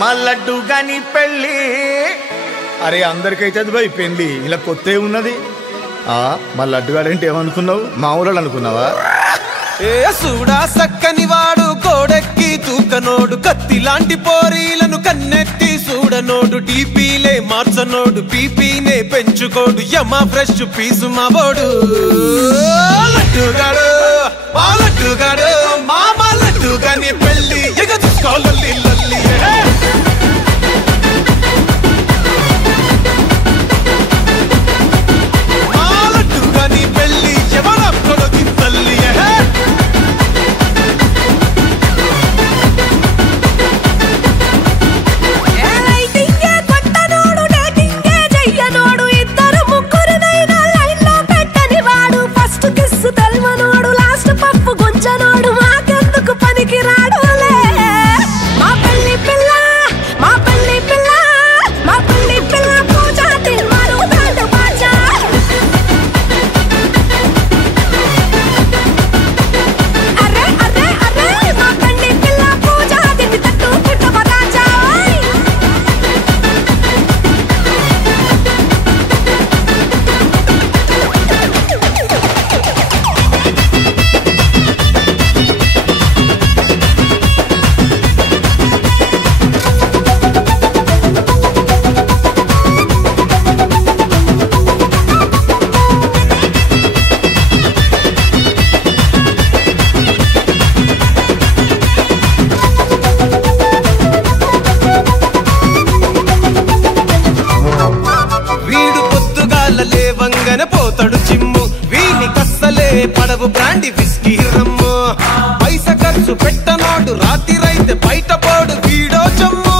మా లడ్డు గాని పెళ్ళి. అరే అందరికైతే అది భయ్ పెళ్ళి, ఇలా కొత్త ఉన్నది. మా లడ్డుగాడంటే ఏమనుకున్నావు, మా ఊళ్ళో అనుకున్నావా? ఏ సూడా సక్కని వాడు కోడెక్కి తూకనోడు, కత్తి లాంటి పోరీలను కన్నెత్తి చూడనోడు, టీపీలే మార్చనోడు, పీపీనే పెంచుకోడు, యమ ఫ్రెష్ పీసు మావోడు. లడ్డుగాడు మా లడ్డుగాడు, మామ లడ్డుగాని పెళ్ళి ఎగ చూసుకోవాలి లల్లి. పోతాడు జిమ్ము, వీని కස්සలే పడవు బ్రాండి విస్కీ రమ్ము, పైస ఖర్చు పెట్టనోడు రాత్రిరైతే బయట పోడు వీడో జమ్ము.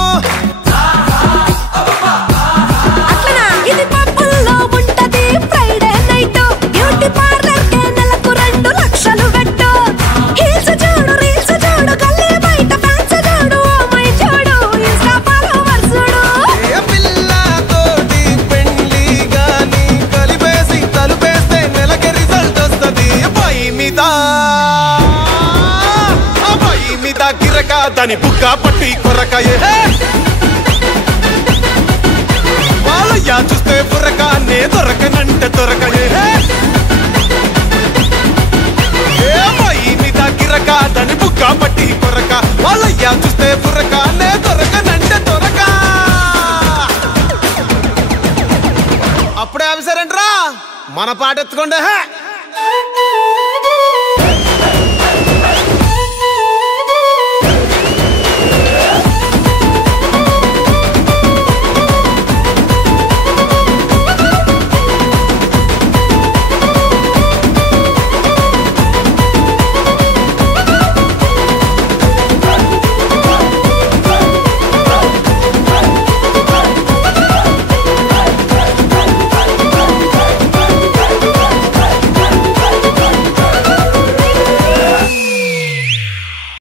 దాని బుక్క పట్టి కొరకాయే వాళ్ళయ్యా చూస్తే బుర్రకానే దొరకనంటే దొరకయే. బాయి మీద గిరక దాని బుక్క పట్టి కొరక, వాళ్ళయ్యా చూస్తే బుర్రకానే దొరకనంటే దొరక. అప్పుడే ఆఫీసర్ అంటరా మన పాట ఎత్తుకోండి.